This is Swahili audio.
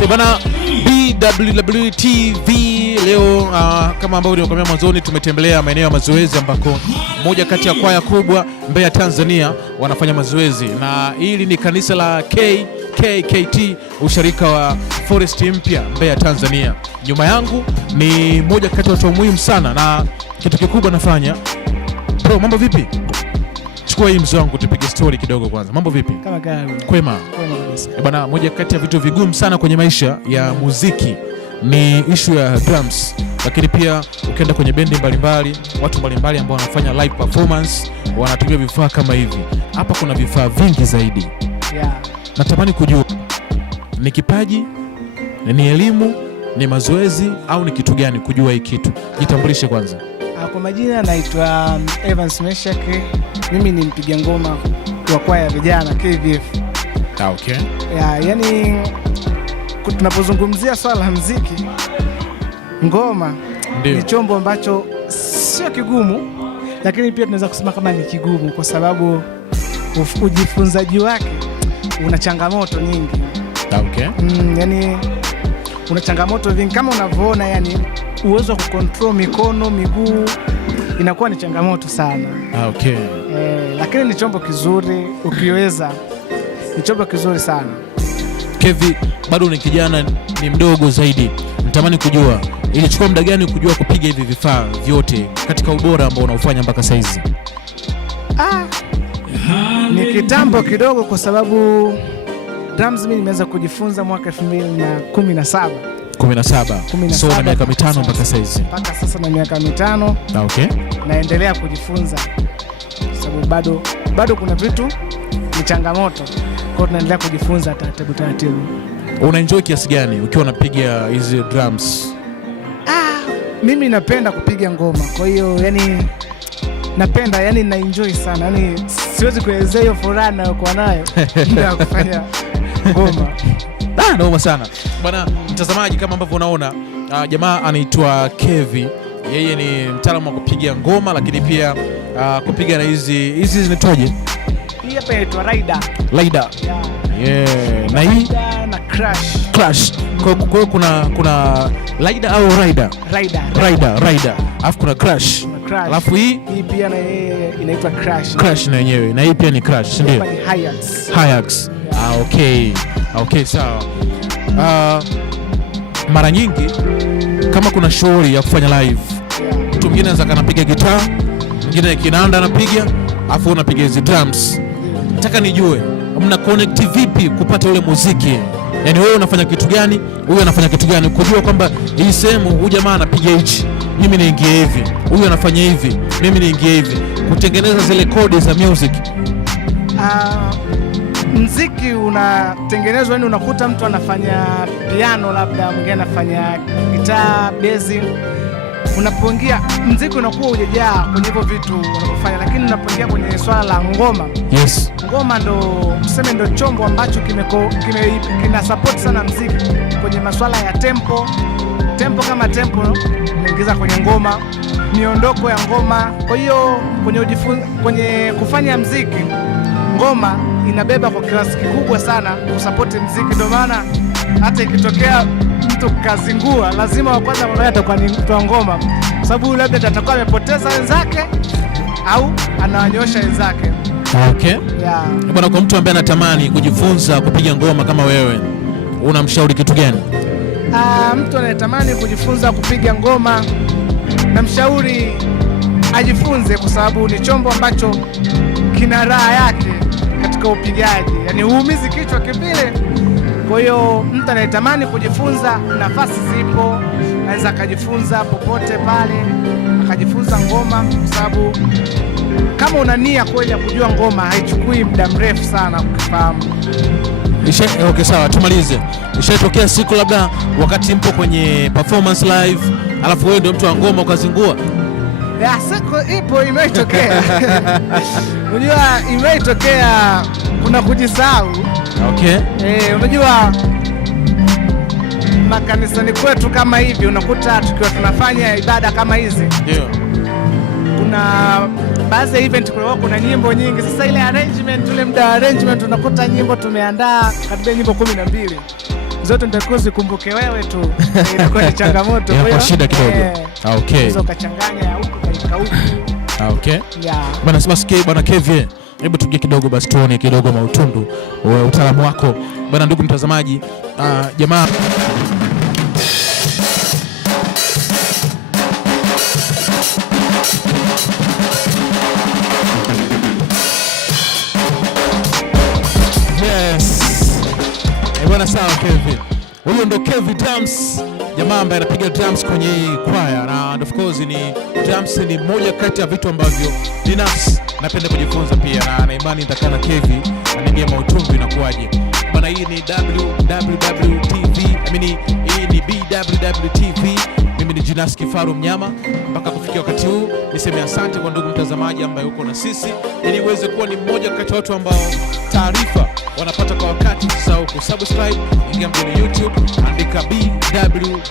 Yes, bana BWWTV leo kama ambavyo nimekwambia mwanzoni, tumetembelea maeneo ya mazoezi ambako moja kati ya kwaya kubwa Mbeya Tanzania wanafanya mazoezi, na hili ni kanisa la KKKT usharika wa Forest Mpya Mbeya Tanzania. Nyuma yangu ni moja kati ya watu muhimu sana na kitu kikubwa nafanya. Bro, mambo vipi? Chukua hii mzee wangu tupige story kidogo kwanza. Mambo vipi? Kama gani? Kwema. Bana, moja kati ya vitu vigumu sana kwenye maisha ya muziki ni issue ya drums, lakini pia ukienda kwenye bendi mbalimbali, watu mbalimbali ambao wanafanya live performance wanatumia vifaa kama hivi. Hapa kuna vifaa vingi zaidi. Yeah. Natamani kujua ni kipaji, ni elimu, ni mazoezi au ni kitu gani kujua hii kitu? Jitambulishe kwanza. Kwa majina naitwa Evans Meshak. Mimi ni mpiga ngoma wa kwaya ya vijana KVF. Okay. Yani tunapozungumzia swala la muziki, ngoma ni chombo ambacho sio kigumu, lakini pia tunaweza kusema kama ni kigumu kwa sababu ujifunzaji wake una changamoto nyingi. Okay. Yani una changamoto vingi kama unavyoona, yani uwezo wa kucontrol mikono, miguu inakuwa ni changamoto sana. Okay. Lakini ni chombo kizuri ukiweza. Ni chombo kizuri sana. Kevi, bado ni kijana, ni mdogo zaidi. Natamani kujua ilichukua muda gani kujua kupiga hivi vifaa vyote katika ubora ambao unaufanya mpaka saizi? Ni kitambo kidogo kwa sababu drums mimi nimeanza kujifunza mwaka 2017. 17. So na miaka 5 mpaka saizi. Mpaka sasa na miaka 5. Okay. Naendelea kujifunza sababu bado kuna vitu ni changamoto. Kwa tunaendelea kujifunza taratibu. Unaenjoy kiasi gani ukiwa unapiga hizi drums? Mimi napenda kupiga ngoma. Kwa hiyo yani napenda, yani na enjoy sana. Yani siwezi kuelezea hiyo furaha ninayokuwa nayo ndio ya kufanya ngoma. Naomba sana. Bwana mtazamaji, kama ambavyo unaona jamaa anaitwa Kevi. Yeye ni mtaalamu wa kupiga ngoma, lakini pia kupiga na hizi zinatoje? Hii hapa inaitwa Rider. Yeah. Na hii na Crash. Kwa hiyo kuna Rider au Rider? Rider. Alafu kuna Crash. Alafu hii pia na inaitwa Crash na yenyewe. Na hii pia ni Crash, ndio? Ni Hiax. Okay, sawa. Mara nyingi kama kuna shughuli ya kufanya live, mtu mwingine anaweza kanapiga gitaa, mwingine kinanda anapiga, afu unapiga hizo drums. Nataka nijue mna connect vipi kupata ule muziki? Yaani wewe unafanya kitu gani, huyu anafanya kitu gani, kujua kwamba hii sehemu huyu jamaa anapiga hichi, mimi niingie hivi, huyu anafanya hivi, mimi niingie hivi, kutengeneza zile kodi za music. Muziki unatengenezwa, yani unakuta mtu anafanya piano, labda mwingine anafanya gitaa, bass. Unapoingia muziki unakuwa hujajaa kwenye hivyo vitu unapofanya, lakini unapoingia kwenye swala la ngoma, yes, ngoma ndo chombo ambacho kina support sana muziki kwenye masuala ya tempo kama tempo unaingiza kwenye ngoma, miondoko ya ngoma. Kwa hiyo kwenye kufanya muziki, ngoma inabeba kwa kiasi kikubwa sana kusupport muziki. Ndio maana hata ikitokea mtu kazingua, lazima wa kwanza mmoja atakuwa ni mtu wa ngoma, sababu labda atakuwa amepoteza wenzake au anawanyosha wenzake. Okay. Yeah. Bwana, kwa mtu ambaye anatamani kujifunza kupiga ngoma kama wewe, unamshauri kitu gani? Mtu anayetamani kujifunza kupiga ngoma, namshauri ajifunze kwa sababu ni chombo ambacho kina raha yake katika upigaji. Yaani huumizi kichwa kivile. Kwa hiyo mtu anayetamani kujifunza, nafasi zipo, anaweza akajifunza popote pale, akajifunza ngoma kwa sababu kama una nia kweli ya kujua ngoma haichukui muda mrefu sana kufahamu. Okay, sawa, tumalize. Ishatokea siku labda wakati mpo kwenye performance live, alafu wewe ndio mtu wa ngoma ukazingua? Siku ipo, imetokea. Unajua imetokea, kuna kujisahau. Okay. Unajua makanisani kwetu kama hivi unakuta tukiwa tunafanya ibada kama hizi. Ndio. Kuna baadhi ya event kuna nyimbo nyingi. Sasa ile arrangement, ule muda wa arrangement unakuta nyimbo tumeandaa karibia nyimbo 12. zote nitakuwa zikumbuke wewe tu. Inakuwa ni changamoto kwa shida kidogo. Okay. Hizo kachanganya huko kaika huko. Okay. Yeah. Bwana Smaski, bwana Kevin, hebu tuje kidogo basi tuone kidogo mautundu wa utaalamu wako. Bwana ndugu mtazamaji, jamaa bwana sawa Kevin. Huyo ndo Kevin Drums, jamaa ambaye anapiga drums kwenye kwaya, na of course ni drums ni moja kati ya vitu ambavyo binafsi napenda kujifunza pia, na imani nitakana Kevin anige mautundu inakuaje. Bwana hii ni WWTV, hii ni BWWTV. Mimi ni Jonas Kifaru Mnyama. Mpaka kufikia wakati huu niseme asante kwa ndugu mtazamaji ambaye uko na sisi, ili uweze kuwa ni mmoja kati ya watu ambao taarifa wanapata kwa wakati. Usisahau kusubscribe, ingia kwenye YouTube, andika BWWTV.